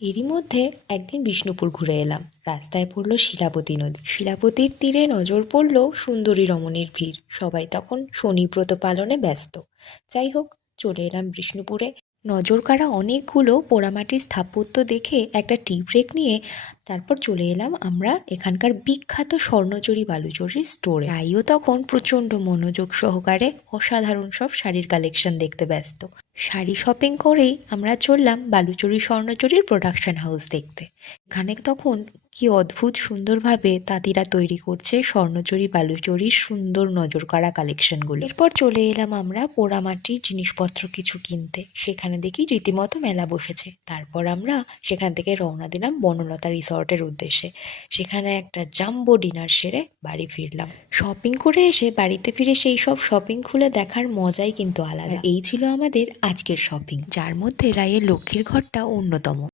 এরই মধ্যে একদিন বিষ্ণুপুর ঘুরে এলাম। রাস্তায় পড়ল শিলাবতী নদী। শিলাবতীর তীরে নজর পড়ল সুন্দরী রমণীর ভিড়। সবাই তখন শনিব্রত পালনে ব্যস্ত। যাই হোক, চলে এলাম বিষ্ণুপুরে। নজর কাড়া অনেকগুলো পোড়ামাটির স্থাপত্য দেখে একটা টি ব্রেক নিয়ে তারপর চলে এলাম আমরা এখানকার বিখ্যাত স্বর্ণচুরি বালুচরীর স্টোরে। রাইও তখন প্রচণ্ড মনোযোগ সহকারে অসাধারণ সব শাড়ির কালেকশন দেখতে ব্যস্ত। শাড়ি শপিং করেই আমরা চললাম বালুচরী স্বর্ণচুরির প্রোডাকশন হাউস দেখতে। এখানে তখন কি অদ্ভুত সুন্দরভাবে তাঁতিরা তৈরি করছে স্বর্ণচুরি বালুচরীর সুন্দর নজর কাড়া কালেকশনগুলো। এরপর চলে এলাম আমরা পোড়ামাটির জিনিসপত্র কিছু কিনতে। সেখানে দেখি রীতিমতো মেলা বসেছে। তারপর আমরা সেখান থেকে রওনা দিলাম বনলতা রিসর্টের উদ্দেশ্যে। সেখানে একটা জাম্বো ডিনার সেরে বাড়ি ফিরলাম। শপিং করে এসে বাড়িতে ফিরে সেই সব শপিং খুলে দেখার মজাই কিন্তু আলাদা। এই ছিল আমাদের আজকের শপিং, যার মধ্যে রায়ের লক্ষ্মীর ঘরটা অন্যতম।